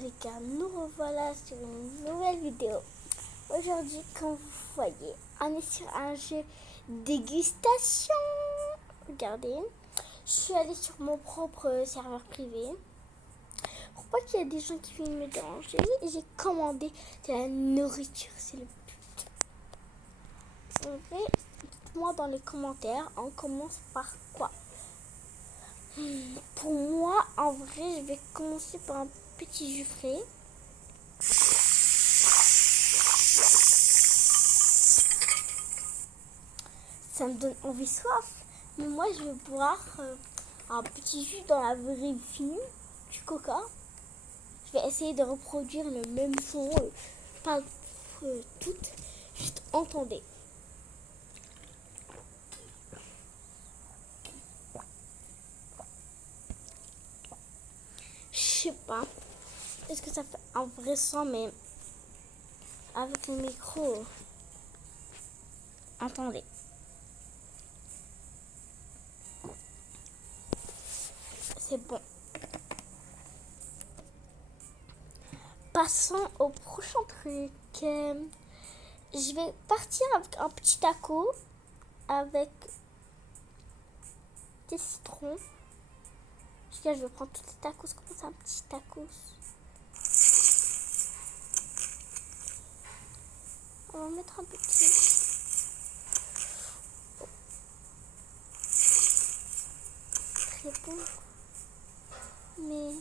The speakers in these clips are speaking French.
les gars, nous revoilà sur une nouvelle vidéo. Aujourd'hui, comme vous voyez, on est sur un jeu dégustation. Regardez, je suis allée sur mon propre serveur privé. Pour pas qu'il y ait des gens qui viennent me déranger, j'ai commandé de la nourriture, c'est le but. En vrai, dites-moi dans les commentaires, on commence par quoi? Pour moi, en vrai, je vais commencer par un petit jus frais. Ça me donne envie soif. Mais moi, je vais boire un petit jus dans la vraie vie, du coca. Je vais essayer de reproduire le même son, pas toutes, juste entendez. Je sais pas, est-ce que ça fait un vrai son, mais avec le micro, entendez. C'est bon. Passons au prochain truc. Je vais partir avec un petit taco avec des citrons. Je vais prendre tous les tacos comme ça, un petit tacos. On va mettre un petit. Très bon. Mais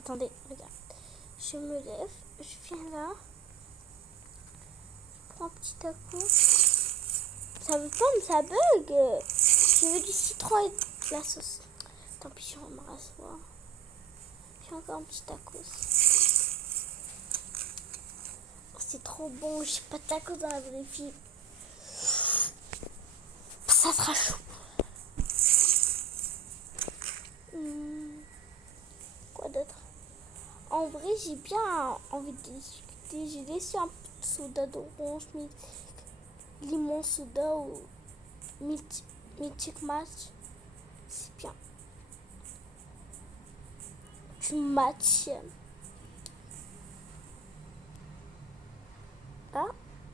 attendez, regarde. Je me lève, je viens là. Je prends un petit taco. Ça veut pas, mais ça bug. Je veux du citron et de la sauce. Tant pis, je vais me rasseoir. J'ai encore un petit tacos. Oh, c'est trop bon. J'ai pas de tacos dans la vraie vie. Ça sera chaud. Quoi d'autre? En vrai, j'ai bien envie de discuter. J'ai laissé un peu de soda d'orange, limon soda ou mythic match. C'est bien. Du match. Ah,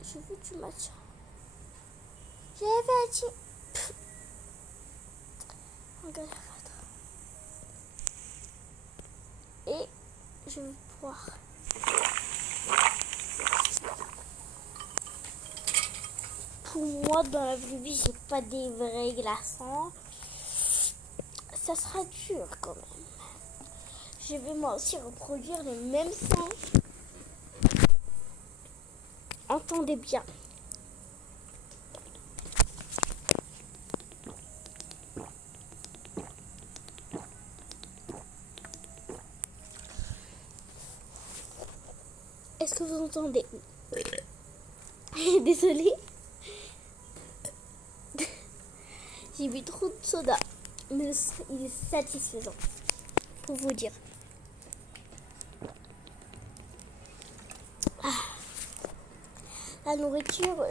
je veux du match. J'avais dit. Regarde. Et je vais boire. Pour moi, dans la vraie vie, j'ai pas des vrais glaçons. Ça sera dur quand même. Je vais moi aussi reproduire le même son. Entendez bien. Est-ce que vous entendez? Désolée. J'ai bu trop de soda. Mais il est satisfaisant. Pour vous dire. La nourriture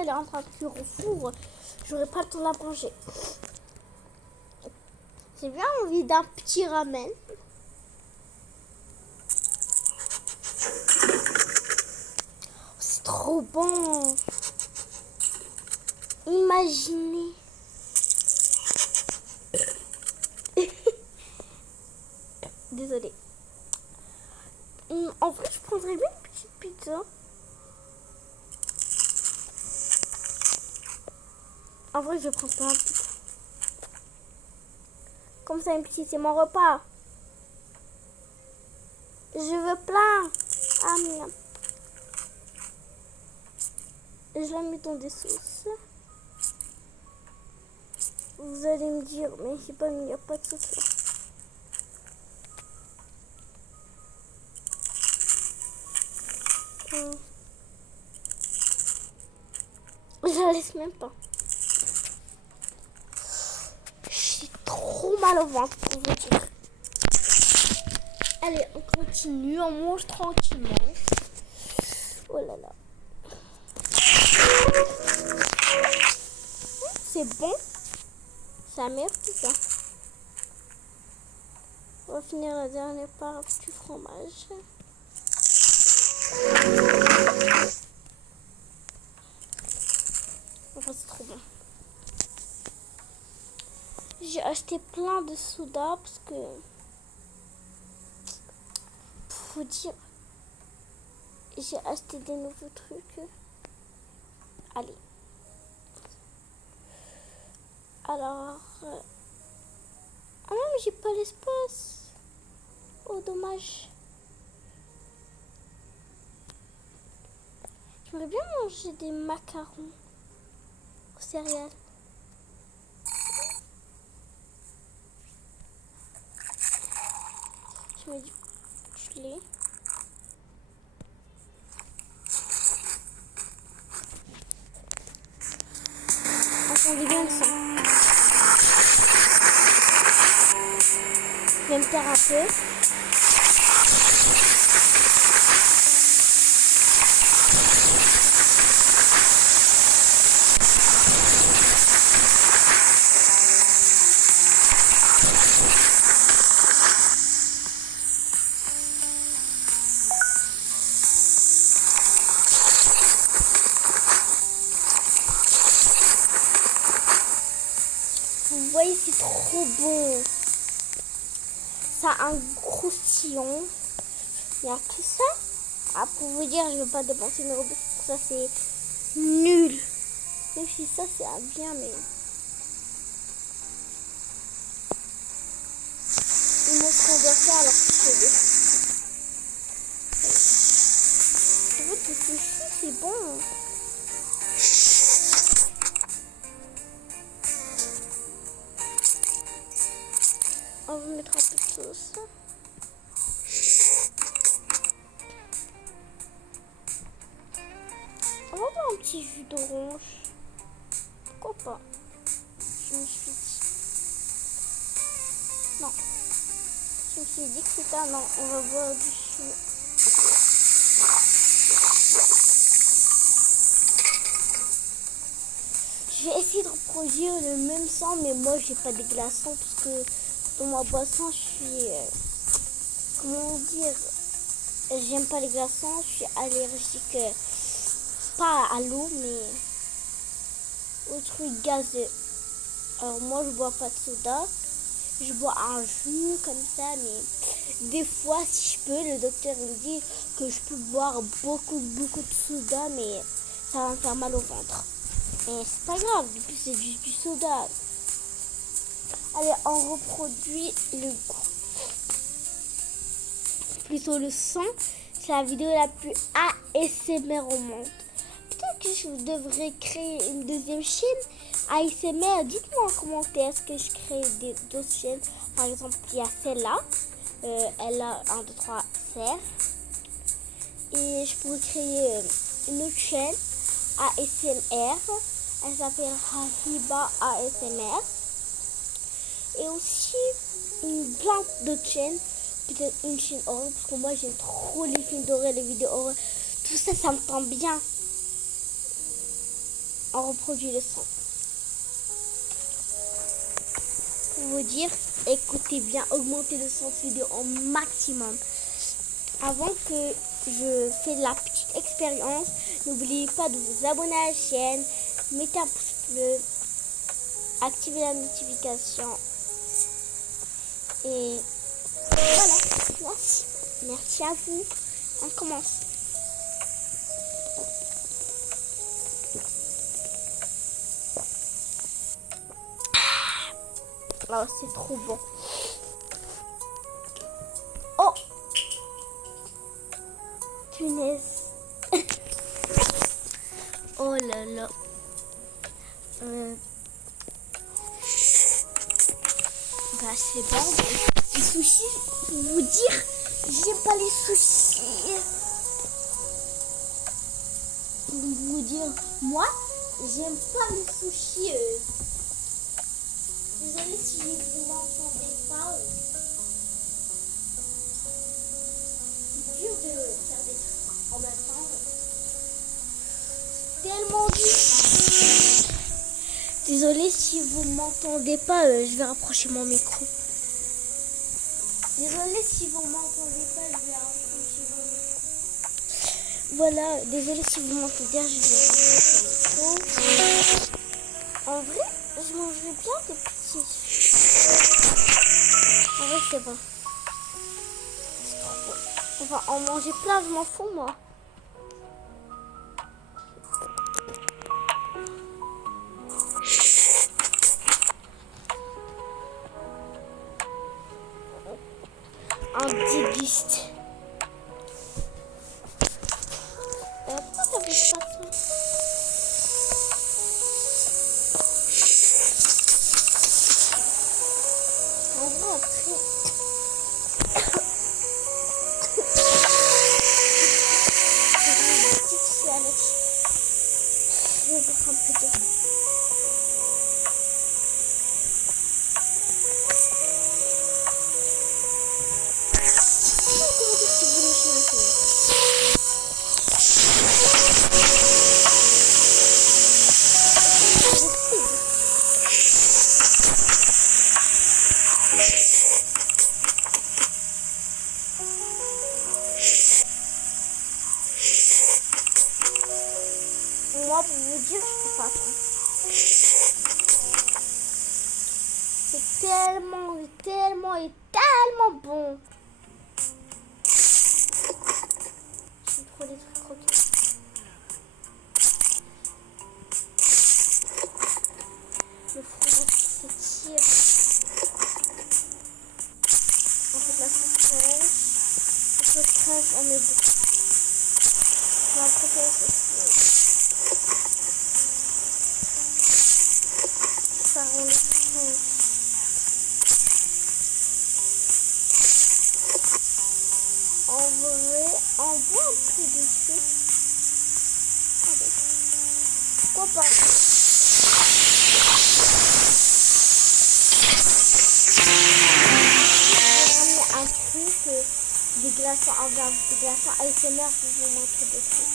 elle est en train de cuire au four. J'aurais pas le temps de la manger. J'ai bien envie d'un petit ramen. C'est trop bon. Imaginez. Désolée. En vrai, je prendrais bien une petite pizza. En vrai, je vais prendre plein de pizza. Comme ça, une petite, c'est mon repas. Je veux plein. Ah, merde. Je la mets dans des sauces. Vous allez me dire, mais je sais pas, il n'y a pas de sauce là. Je la laisse même pas. J'ai trop mal au ventre pour vous dire. Allez, on continue, on mange tranquillement. Oh là là. C'est bon. C'est la meilleure pizza. On va finir la dernière part du fromage. Enfin, c'est trop bon. J'ai acheté plein de soda parce que, pour vous dire, j'ai acheté des nouveaux trucs. Allez. Alors, ah non, mais j'ai pas l'espace. Oh, dommage. J'aimerais bien manger des macarons aux céréales. Je mets du lait. Entendez bien le son. Je vais me taire un peu. Vous voyez, c'est trop bon. Ça a un croustillant. Il n'y a que ça. Ah, pour vous dire, je ne veux pas dépenser une robe pour ça, c'est nul. Même si ça, c'est bien, mais... Ils m'ont conversé alors que c'est des... En fait, le sushi, c'est bon. On va mettre un peu de sauce. On va avoir un petit jus d'orange. Pourquoi pas? Je me suis dit... Non. Je me suis dit que c'était un non. On va boire du jus. Je vais essayer de reproduire le même son, mais moi j'ai pas des glaçons parce que dans ma boisson je suis... comment dire? J'aime pas les glaçons, je suis allergique, pas à l'eau, mais aux trucs gazeux. Alors moi je bois pas de soda, je bois un jus comme ça, mais des fois si je peux, le docteur me dit que je peux boire beaucoup de soda, mais ça va me faire mal au ventre. Et c'est pas grave, depuis c'est du soda. Allez, on reproduit le goût. Plutôt le son, c'est la vidéo la plus ASMR au monde. Peut-être que je devrais créer une deuxième chaîne ASMR. Dites-moi en commentaire, est-ce que je crée d'autres chaînes. Par exemple, il y a celle-là. Elle a 1, 2, 3 serres. Et je pourrais créer une autre chaîne ASMR. Elle s'appelle Hahiba ASMR. Et aussi plein d'autres chaînes. Peut-être une chaîne horreur, parce que moi j'aime trop les films d'horreur, les vidéos horreur. Tout ça, ça me tente bien. On reproduit le son. Pour vous dire, écoutez bien, augmentez le son de vidéo au maximum. Avant que je fais la petite expérience, n'oubliez pas de vous abonner à la chaîne, mettez un pouce bleu, activez la notification et voilà, merci. Merci à vous. On commence. Oh, c'est trop bon. Oh, punaise. Oh là là. Bah, c'est bon. Les sushis, pour vous dire, j'aime pas les sushis. Pour vous dire, moi, j'aime pas les sushis. Désolée si vous m'entendez pas. C'est dur de faire des trucs en même temps. C'est tellement dur. Désolée si vous m'entendez pas. Je vais rapprocher mon micro. Désolée si vous m'entendez pas bien. Voilà, désolée si vous m'entendez bien, je vais rentrer sur le micro. En vrai, je mangerais bien des petits. En vrai, c'est bon. C'est trop bon. Enfin, en manger plein, je m'en fous, moi. On déguste. Pourquoi ça bouge pas ça? En vrai, après... Je vais boire un peu d'eau. Moi, pour vous dire, je peux pas attendre. C'est tellement bon. J'aime trop les trucs croquants. Le fromage s'étire. En fait, la sauce crème. La sauce crème, on met beaucoup. Ma préférée, c'est ça rend le crème. En vrai, on boit un peu dessus. Allez. Pourquoi pas? Un truc, des glaçons ASMR pour vous montrer des trucs.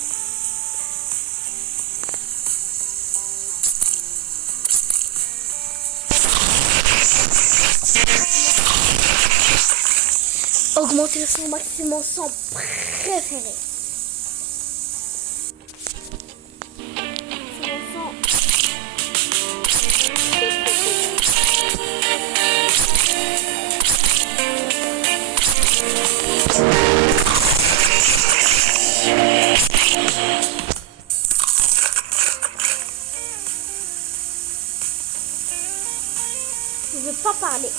Augmenter le son maximum son préféré. C'est mon son. Je veux pas parler.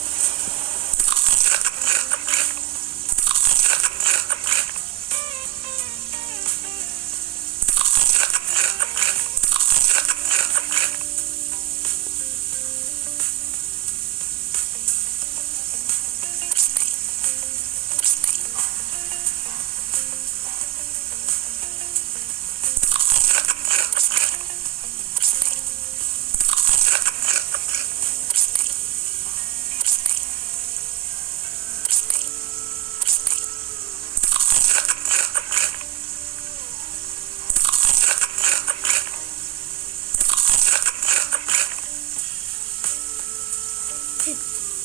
C'est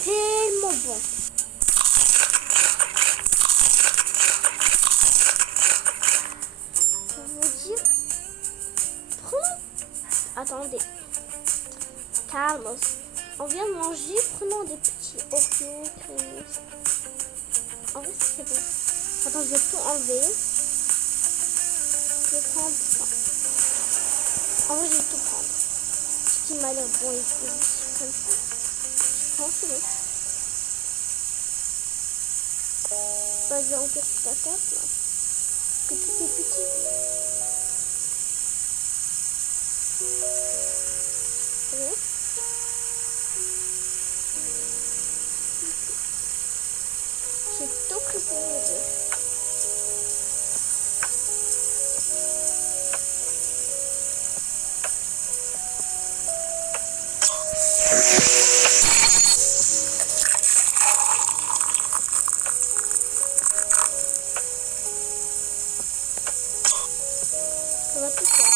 tellement bon. Pour vous dire, attendez, calme. On vient de manger, prenons des petits Oreos crémeux. En vrai, c'est bon. Attends, je vais tout enlever. Je vais prendre ça. En vrai, je vais tout prendre. Ce qui m'a l'air bon et tout. Comme ça. Je pense que bah, je vais remplir toute la table là. Que tout est petit. Oui. J'ai tout pris pour vous dire. On va tout faire.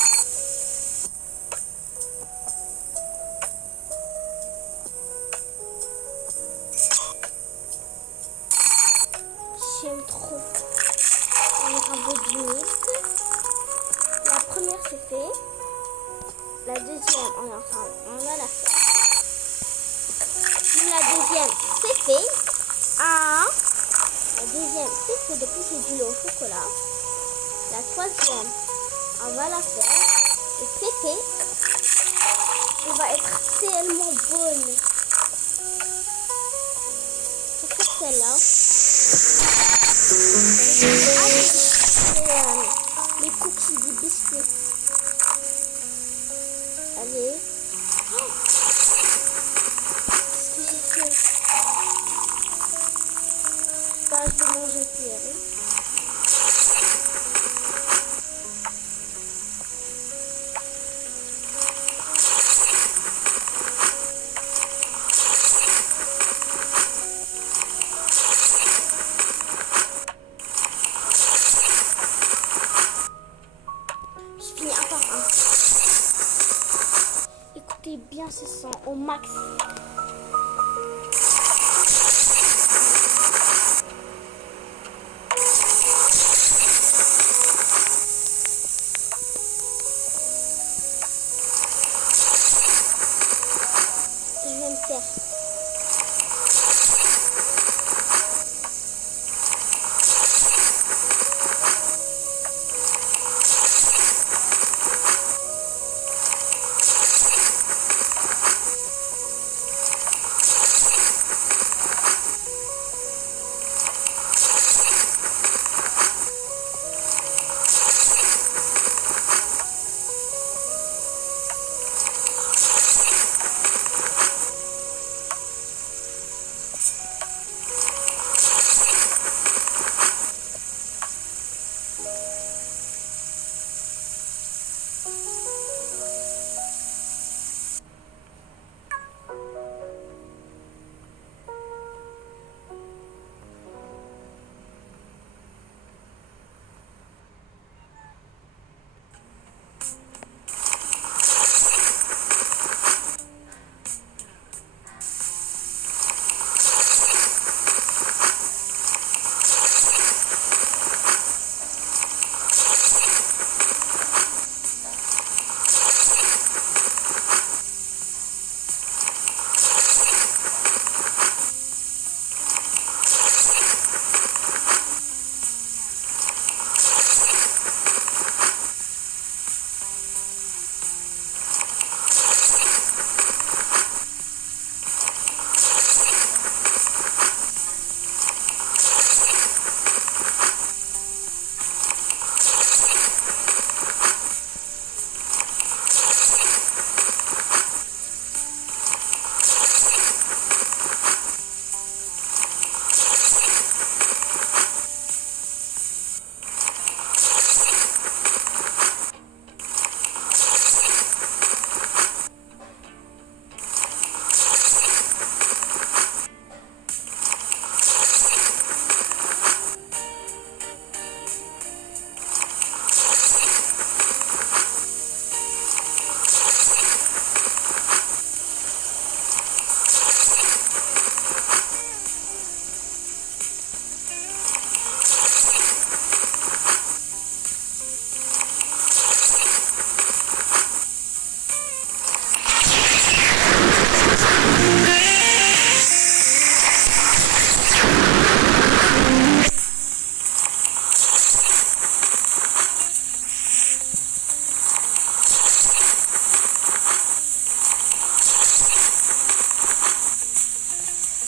La deuxième, on va la faire. La deuxième, c'est fait. La deuxième, c'est fait. Depuis, c'est du lait au chocolat. La troisième, on va la faire. Et c'est fait. Elle va être tellement bonne. Je vais faire celle-là. Les cookies, des biscuits. Allez. Oh, qu'est-ce que j'ai fait? Bah, je vais manger plus. Allez. Je finis un par un. Écoutez bien ce son au max. Je vais me taire.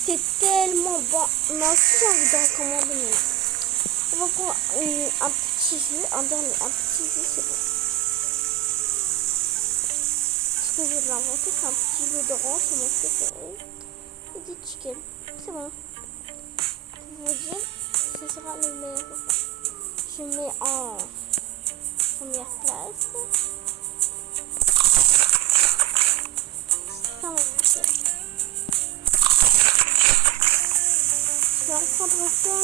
C'est tellement bon. Moi aussi j'ai envie de recommander maintenant. On va prendre un petit jus, un petit jus, c'est bon. Ce que je vais inventer, c'est un petit jus d'orange, c'est mon préféré. Et du chicken, c'est bon. Pour vous dire, ce sera le meilleur. Je mets en première place. Ça mon préféré. Je vais en prendre plein.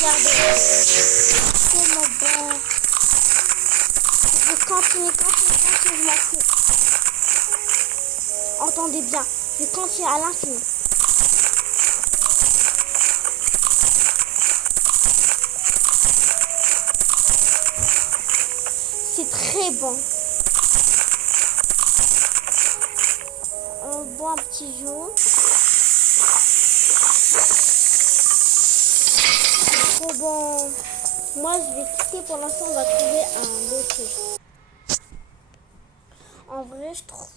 Regardez. Tellement bon. Je vais continuer, je m'en fous. Entendez bien. Je vais continuer à l'infini. C'est très bon. On boit un petit jus. C'est trop bon. Moi, je vais quitter pour l'instant. On va trouver un autre jeu. En vrai, je trouve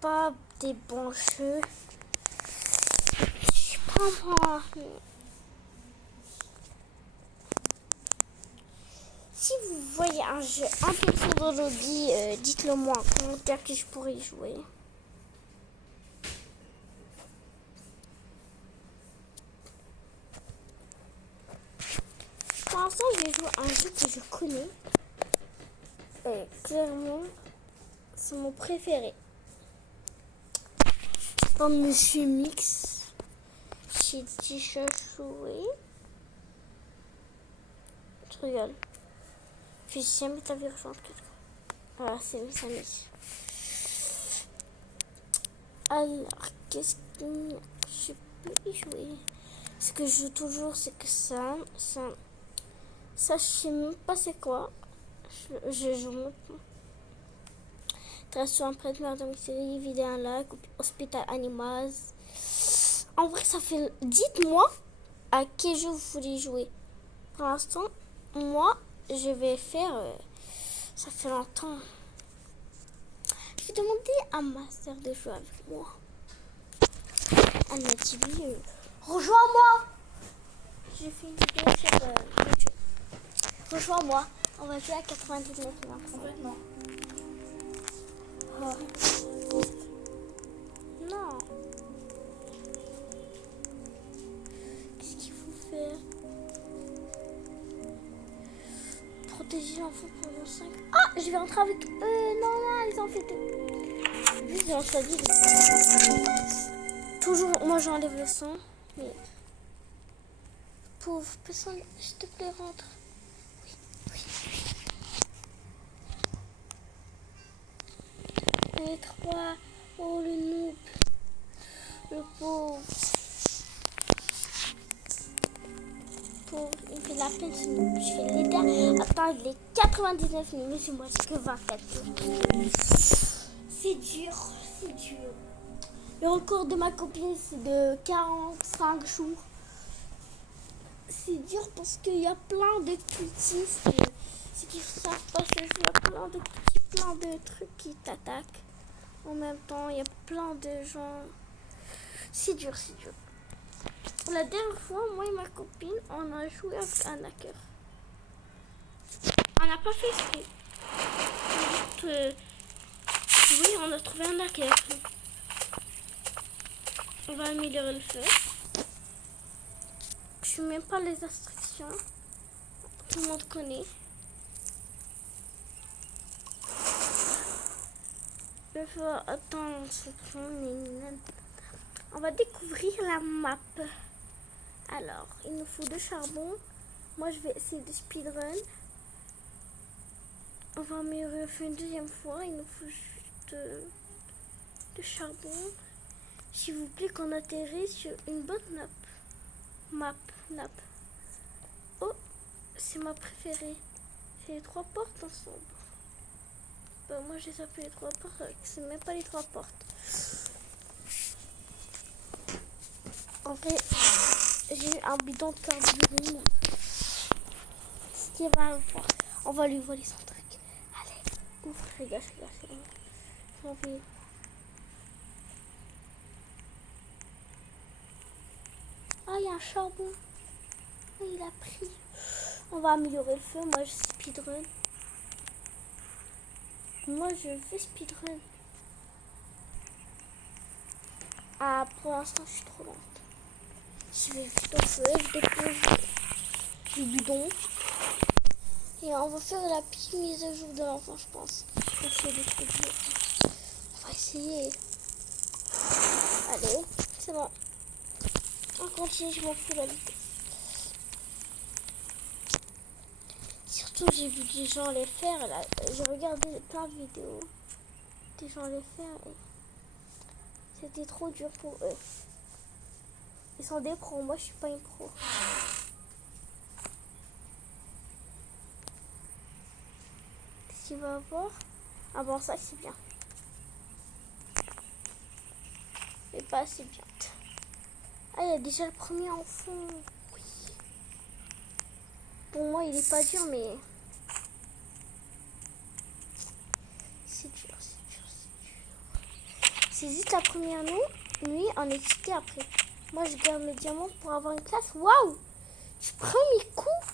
pas des bons jeux. Je sais pas moi. Si vous voyez un jeu un peu trop d'aujourd'hui, dites-le moi en commentaire que je pourrais y jouer. Pour l'instant, je vais jouer à un jeu que je connais. Clairement, c'est mon préféré. Dans Monsieur Mix, j'ai déjà joué. Je rigole. J'ai jamais t'avais rejoint quelqu'un. Voilà, c'est mes amis. Alors, qu'est-ce que je peux y jouer? Ce que je joue toujours, c'est que ça, je sais même pas c'est quoi. Je joue même pas. Trace sur un prête-mère de série, vider un lac, Hospital Animals. En vrai, ça fait. Dites-moi à quel jeu vous voulez jouer. Pour l'instant, moi, je vais faire. Ça fait longtemps. Je vais demander à ma soeur de jouer avec moi. Elle m'a dit oui. Rejoins-moi. J'ai fait une vidéo sur le jeu. Rejoins-moi. On va jouer à 99 maintenant. Oh. Non. Qu'est-ce qu'il faut faire? Protéger l'enfant pendant 5. Ah, je vais rentrer avec eux. Non, ils ont fait deux. Juste, j'ai choisi. Toujours, moi j'enlève le son. Mais. Pauvre personne, s'il te plaît, rentre. Les trois. Oh, le noob. Le pauvre. Pauvre. Il me fait de la peine, ce noob. Je vais l'aider. Attends, il est 99 mais c'est moi, c'est que 27. C'est dur, c'est dur. Le record de ma copine, c'est de 45 jours. C'est dur parce qu'il y a plein de cultistes. Ceux qui ne savent pas ce jeu, il y a plein de trucs qui t'attaquent. En même temps, il y a plein de gens. C'est dur, c'est dur. La dernière fois, moi et ma copine, on a joué avec un hacker. On n'a pas fait exprès. Oui, on a trouvé un hacker. On va améliorer le feu. Je ne sais même pas les instructions. Tout le monde connaît. Le feu, attends, on va découvrir la map. Alors, il nous faut 2 charbons. Moi, je vais essayer de speedrun. On va améliorer le feu une deuxième fois. Il nous faut juste 2 charbons. S'il vous plaît, qu'on atterrisse sur une bonne map. Oh, c'est ma préférée. C'est les 3 portes ensemble. Moi, j'ai appelé les 3 portes. C'est même pas les 3 portes. En vrai, j'ai eu un bidon de carburant. Ce qui va le voir. On va lui voler son truc. Allez, ouvre, regarde. J'ai envie. Ah, il y a un charbon. Ah, il a pris. On va améliorer le feu. Moi, je speedrun. Moi, je fais speedrun. Ah, pour l'instant, je suis trop lente. Je vais vite au feu. Je dépose le bidon. Et on va faire la petite mise à jour de l'enfant, je pense. On fait des trucs durs. On va essayer. Allez, c'est bon. On continue, je m'en fous la vitesse. façon, j'ai vu des gens les faire. Là. J'ai regardé plein de vidéos. Des gens les faire. Et c'était trop dur pour eux. Ils sont des pros. Moi, je suis pas une pro. Tu vas voir. Ah bon, ça, c'est bien. Mais pas assez bien. Ah, il y a déjà le premier enfant. Oui. Pour moi, il est pas dur, mais... C'est dur, c'est dur, c'est dur. C'est juste la première nuit, on est quitté après. Moi, je garde mes diamants pour avoir une classe. Waouh! Je prends mes coups.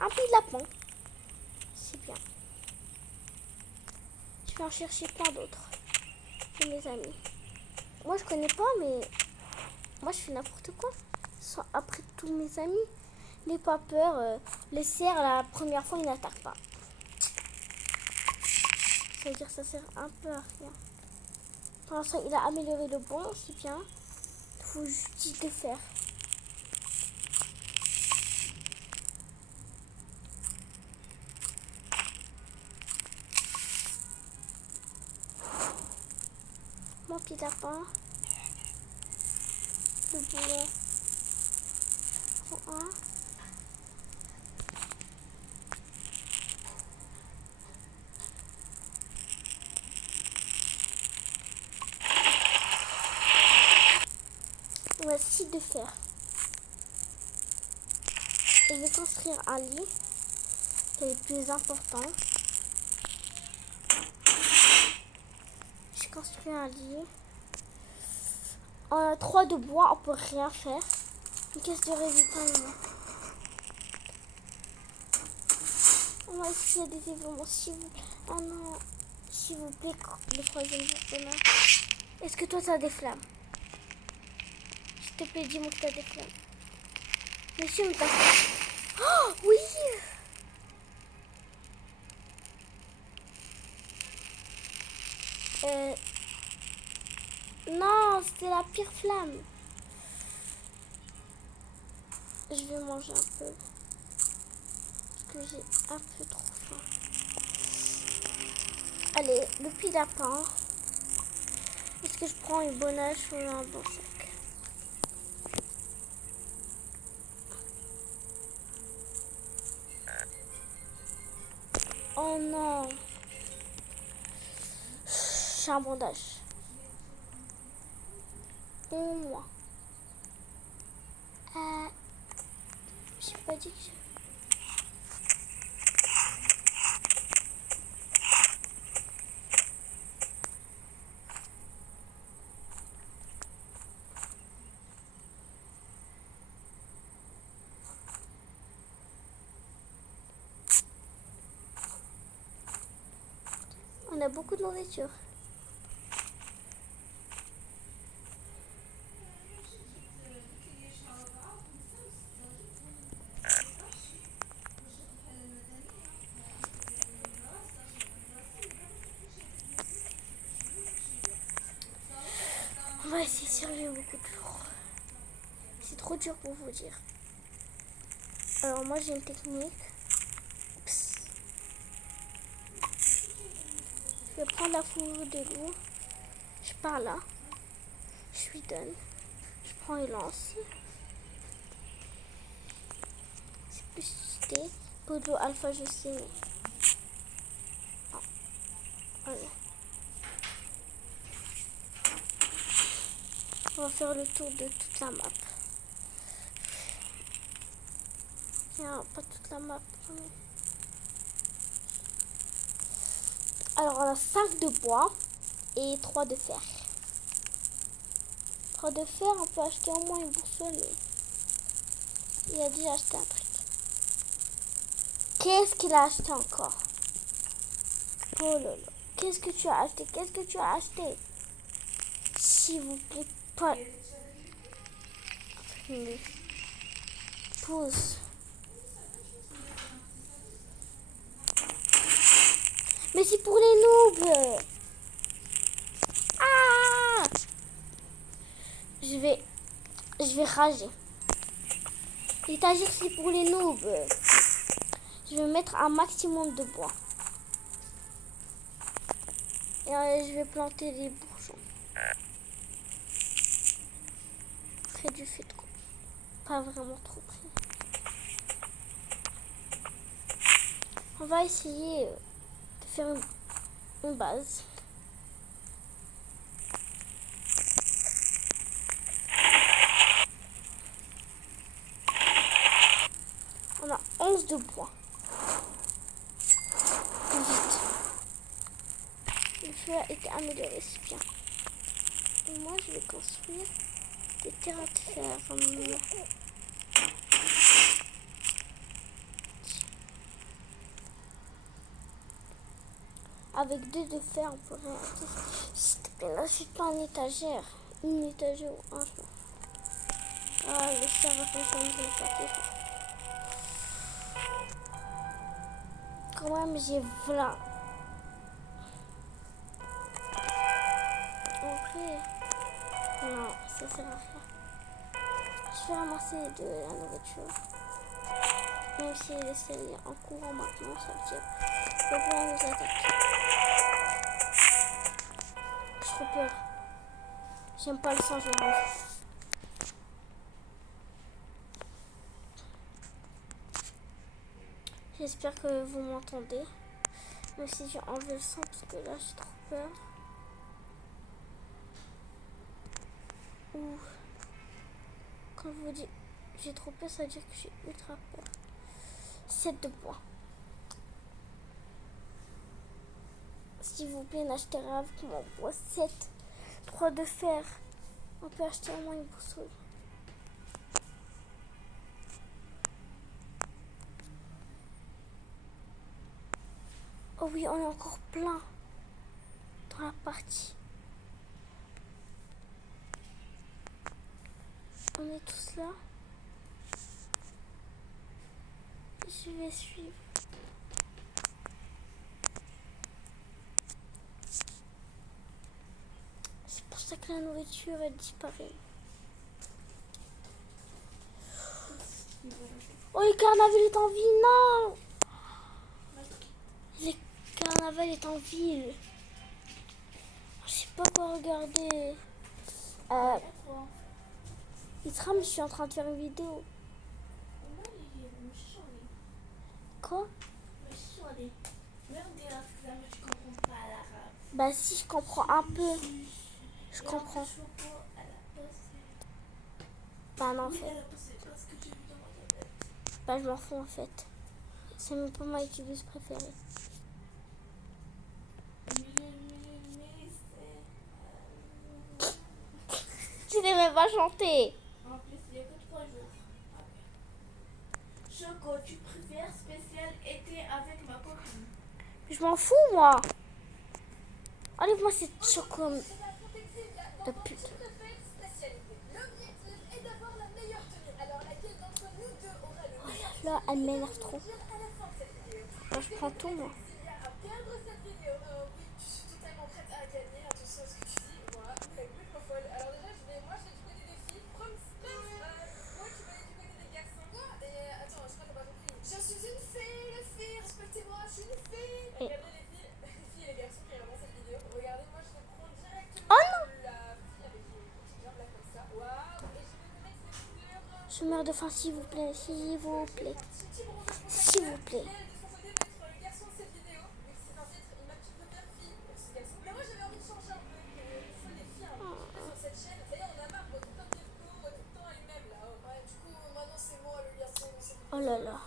Un peu de lapin. C'est bien. Je vais en chercher plein d'autres. De mes amis. Moi, je connais pas, mais... Moi, je fais n'importe quoi. Après tous mes amis. N'aie pas peur. Le cerf, la première fois, il n'attaque pas. Ça veut dire que ça sert un peu à rien. Pour l'instant, il a amélioré le bon, c'est bien. Il faut juste le faire. Mon petit lapin. Le boulot. En un. Voici de faire. Je vais construire un lit. C'est le plus important. Je construis un lit. On a 3 de bois, on peut rien faire. Une caisse de ravitaillement. Moi ici il y a des événements. Ah non, s'il vous plaît, le 3e jour demain. Est-ce que toi tu as des flammes? S'il te plaît, dis-moi que tu as des flammes. Monsieur me passe. Oh oui! Non, c'était la pire flamme. Je vais manger un peu. Parce que j'ai un peu trop faim. Allez, le puits lapin. Est-ce que je prends une bonne hache ou un bon sac? Oh non. J'ai un bandage. Moi. J'ai pas dit que j'ai... On a beaucoup de nourriture. On va essayer de survivre beaucoup de jours. C'est trop dur pour vous dire. Alors moi j'ai une technique. Psst. Je vais prendre la fourrure de loup. Je pars là. Je lui donne. Je prends une lance. C'est plus cité. Podo alpha je sais. Allez. On va faire le tour de toute la map. Non, pas toute la map. Alors on a 5 de bois et 3 de fer. 3 de fer, on peut acheter au moins une boussole. Il a déjà acheté un truc. Qu'est-ce qu'il a acheté encore? Oh là là. Qu'est-ce que tu as acheté? Qu'est-ce que tu as acheté? S'il vous plaît, pas. Pousse. Mais c'est pour les noobs. Ah! Je vais rager. L'étagère, c'est pour les noobs. Je vais mettre un maximum de bois. Et je vais planter les bourgeons. Près du feu de camp. Pas vraiment trop près. On va essayer de faire une base. On a 11 de bois. Vite. Le feu a été amélioré, c'est bien. Et moi, je vais construire des terrains de ferme. Avec 2 de fer, on pourrait... S'il te plaît, là, c'est pas une étagère. Une étagère ou un jour. Ah, le fer va fonctionner sur le papier. Quand même, j'ai 20. Après, non, ça sert à rien. Je vais ramasser de la nourriture. Même si les est en courant maintenant, ça veut dire qu'ils vont pouvoir nous attaquer. J'ai trop peur. J'aime pas le sang, je m'en fous. J'espère que vous m'entendez. Même si j'ai enlevé le sang parce que là j'ai trop peur. Ouh. Quand je vous dis j'ai trop peur, ça veut dire que j'ai ultra peur. 7 de bois. S'il vous plaît, n'achetez rien avec mon bois. 7. 3 de fer. On peut acheter au moins une boussole. Oh oui, on est encore plein dans la partie. On est tous là. Je vais suivre. C'est pour ça que la nourriture elle disparaît. Oh, le carnaval est en ville, non! Le carnaval est en ville. Je sais pas quoi regarder. Isram, je suis en train de faire une vidéo. Quoi? Bah si, je comprends un peu. Je comprends. Bah non, en fait. Bah je m'en fous en fait. C'est même pas ma youtubeuse préférée. Tu n'es même pas chanter. En plus, il n'y a que 3 jours. Choco, tu préfères spécial été avec ma copine? Je m'en fous moi. Enlève-moi cette choco de pute. Là, elle m'énerve trop. Là, je prends tout moi. Je meurs de faim, s'il vous plaît, s'il vous plaît. S'il vous plaît. Oh là là.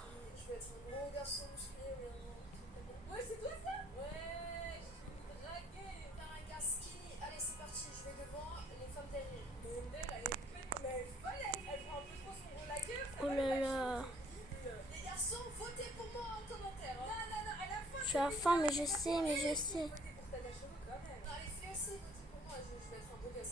Oh là là. Je suis à faim, mais je sais,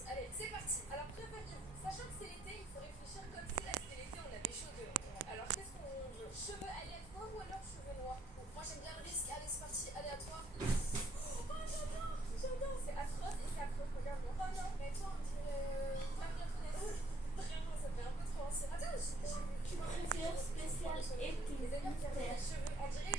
Allez, c'est parti. Alors prévenez-vous, sachant que c'est l'été, il faut réfléchir comme si là c'était l'été, on avait chaud dehors. Alors qu'est-ce qu'on veut? Cheveux aléatoires ou alors cheveux noirs? Bon, moi j'aime bien le risque, allez c'est parti, aléatoire. Oh j'adore, c'est atroce et c'est affreux, regarde-moi. Oh non, mais toi on dirait pas bien connaître. Vraiment, ça fait un peu trop ancien. Attends, tu préfères spécial été, les cheveux, on dirait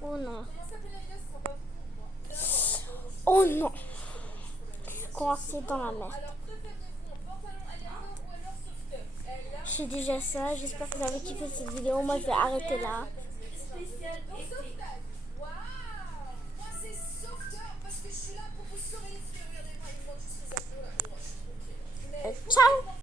Oh non. Comment s'appelle la vidéo? Ce sera pas pour moi. Oh non. Coincé dans la mer. Alors, préférez-vous un pantalon aléatoire ou alors sauveteur? Je fais déjà ça. J'espère que vous avez kiffé cette vidéo. Moi, je vais arrêter là. Donc, sauvetage. Waouh! Moi, c'est sauveteur parce que je suis là pour vous sauver les filles. Regardez-moi, il me manque juste les abdos là. Oh, je suis trop fière. Mais Ciao.